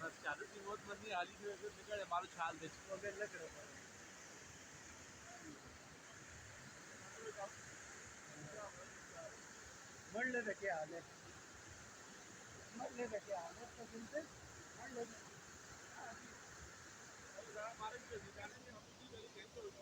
बस चालू की मौत मरनी हाली की वजह से निकले मारो छाल दे मगर लग रहा मरले तो क्या हाल है मरले तो क्या हाल है तो सुनते मरले हमारे भी अधिकारी ने हम भी गली कैसे होती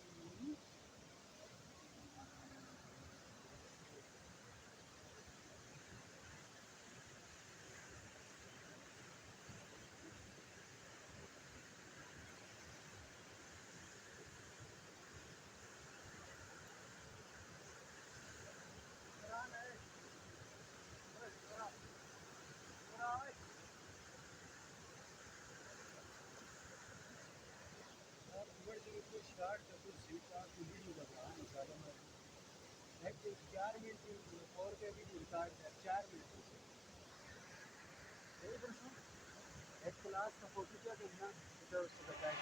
स्टार्ट कर कुछ सीट का वीडियो बता इंशाल्लाह मैं एक 4 मिनट और के वीडियो स्टार्ट 4 मिनट एक क्लास का फोटो क्या देखना इधर उसको बताया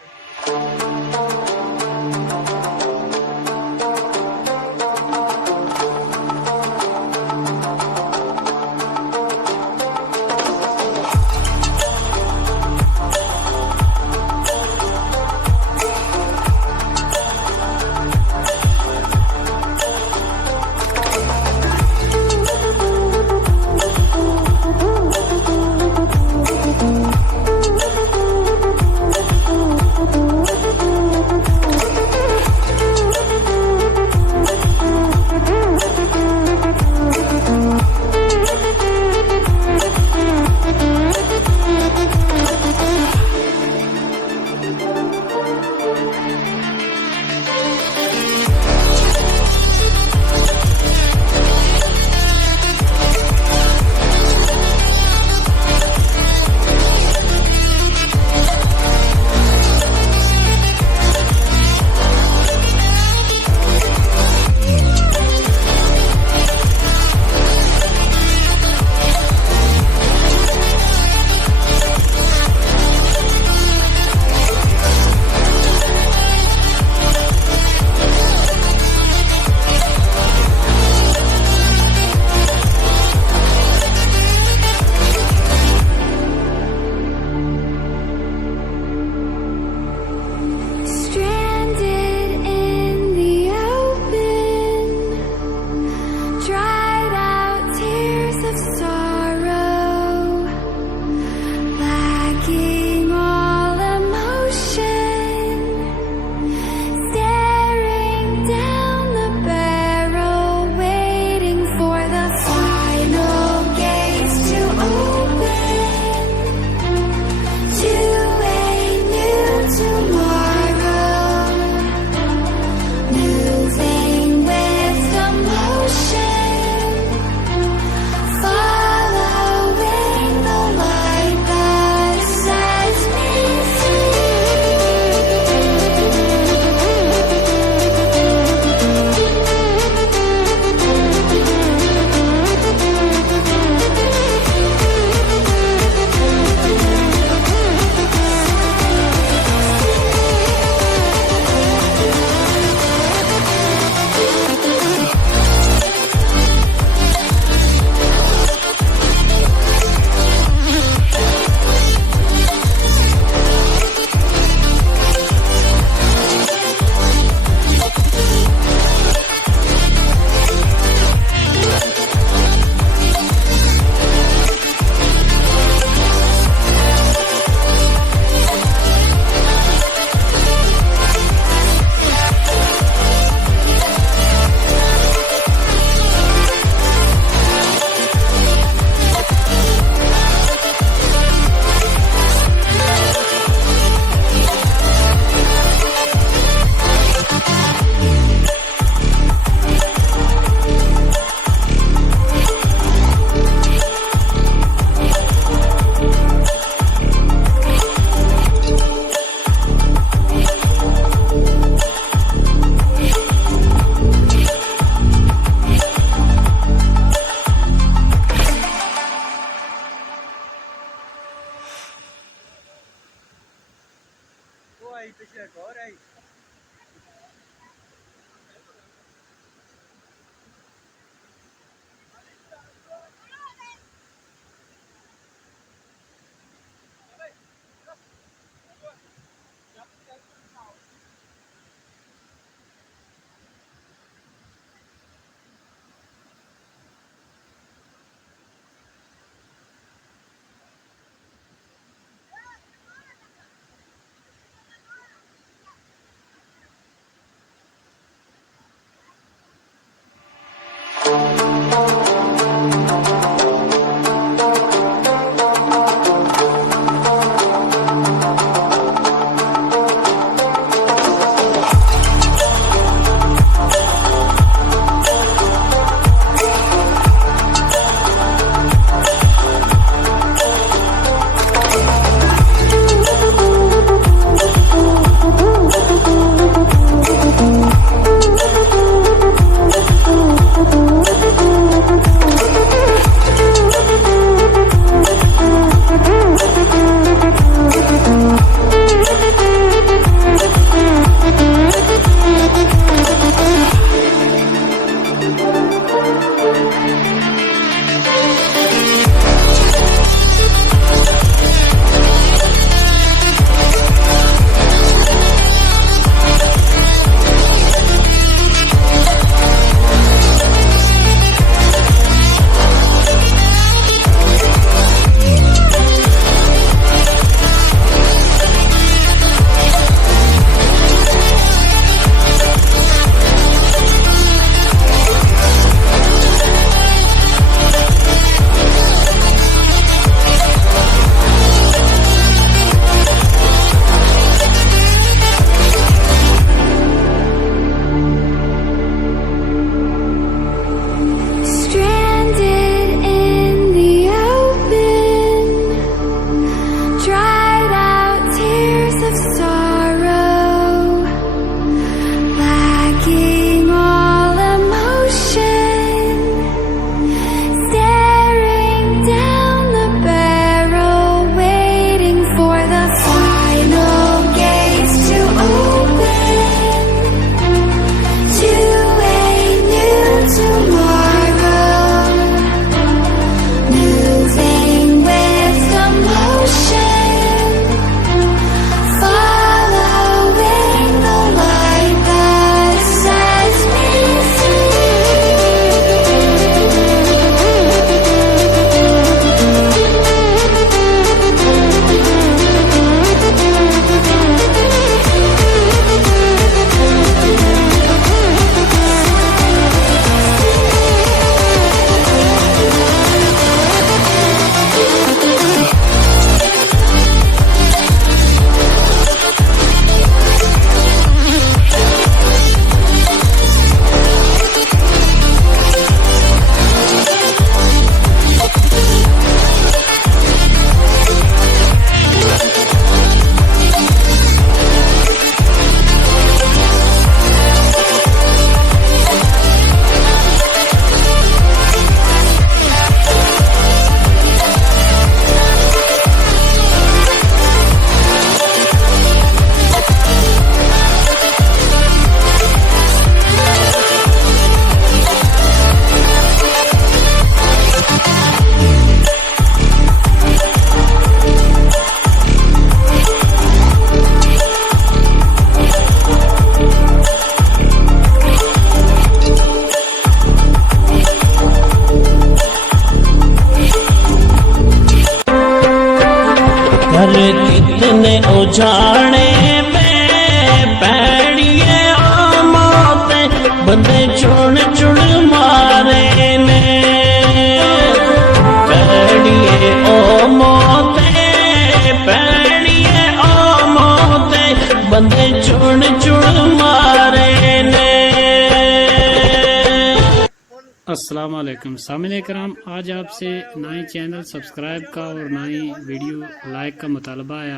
अस्सलाम वालेकुम सामईन कराम, आज आपसे ना ही चैनल सब्सक्राइब का और ना ही वीडियो लाइक का मुतालबा है।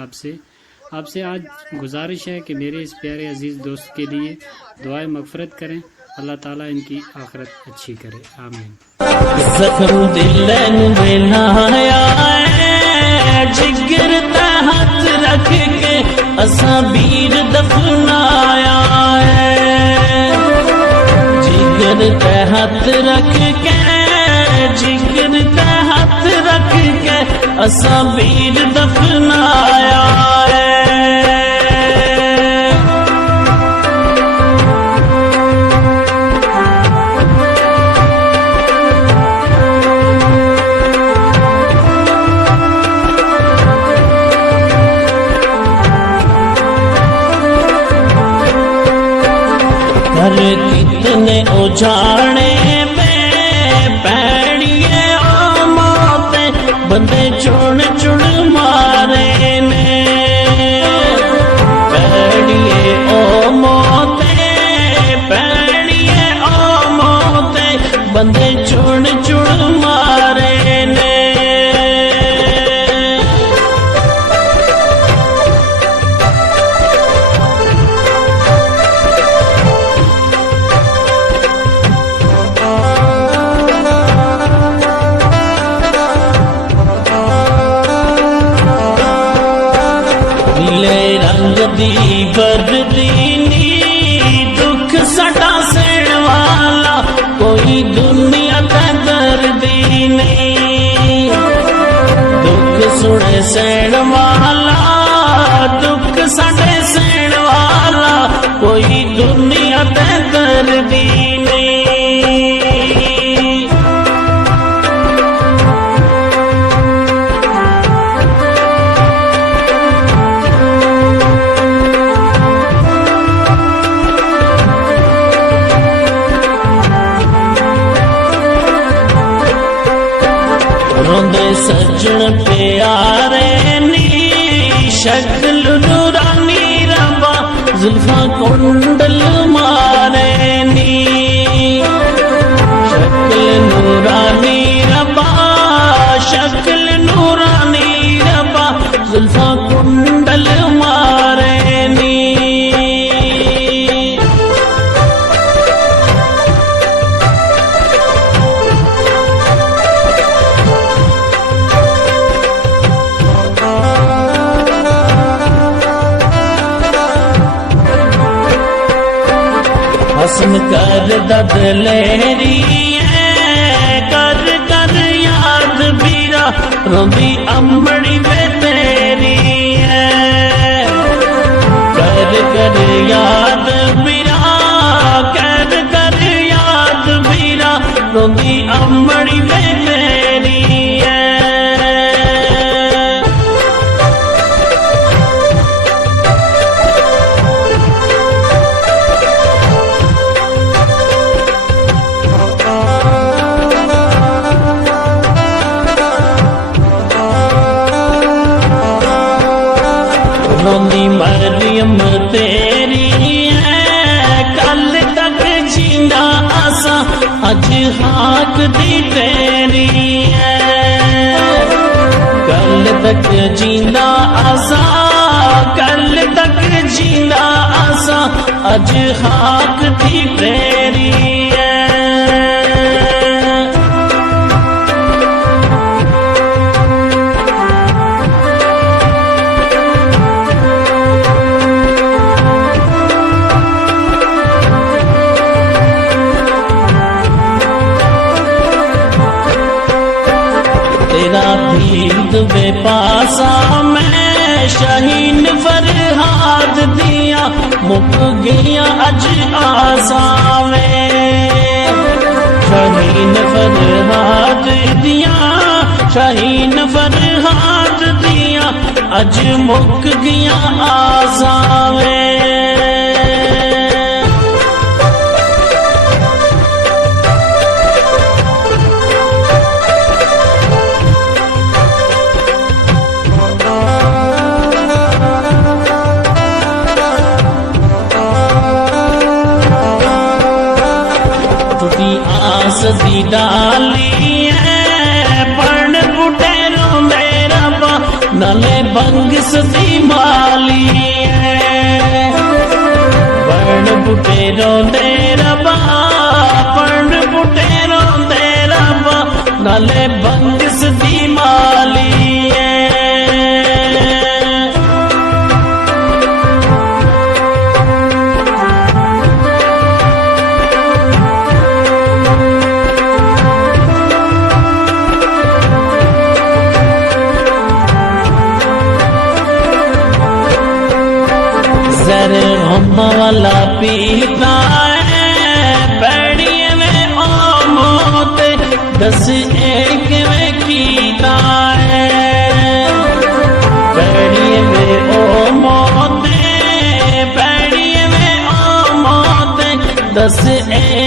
आपसे आज गुजारिश है कि मेरे इस प्यारे अजीज़ दोस्त के लिए दुआए मगफरत करें। अल्लाह ताला इनकी आखिरत अच्छी करे, आमीन। जख्म दिल जिगर हाथ रख के असा वीर दफनाया है, जिगर ते हाथ रख के, जिगर ते हाथ रख के असा वीर दफनाया है। घर कितने उजाड़े में पैड़िए ओ मौते, बंदे चुन चुन मारे ने, पैड़िए ओ मौते, पैड़िए ओ मौते, बंदे चुन चुन मारे ने। दी बरदीनी दुख सटा सेण वाला, कोई दुनिया का दर्दी नहीं। दुख सुने सेण वाला, दुख सटे सेण वाला, कोई दुनिया का दर्दी नहीं। रोंदे सज्जन प्यारे नी, शक्ल नूरानी रबा, जुल्फा कुंडल मारे नी, शक्ल नूरानी रबा, शक्ल नूरानी रबा, जुल्फा कुंडल मारे नी। हसन कर ददलेरी कर कर याद बीरा, रोंदी अम्बड़ी वे तेरी है, कर कर याद बीरा, कर कर याद बीरा, रोंदी अम्बड़ी वे तेरी है। रोंदी मरियम तेरी है, कल तक जीना आसा, अज हाक दी तेरी है, कल तक जीना आसा, कल तक जीना आसा, अज हाक दी तेरी है। तेरा दीद बेपासा मैं शाहीन फरहाद दिया, मुक गया अज आसावे, शाहीन फरहाद दिया, शाहीन फरहाद दिया, अज मुक गया आसावे। आस दीदा दी माली है। पण बुटे रोंदे रबा, पण बुटे रोंदे रबा, नाले बंगिस दी माली है। जर वाला पीता है पैड़िए में ओ मौत, दस एक में कीता है। पैड़िए में ओ मौत, पैड़िए में ओ मौत, दस एक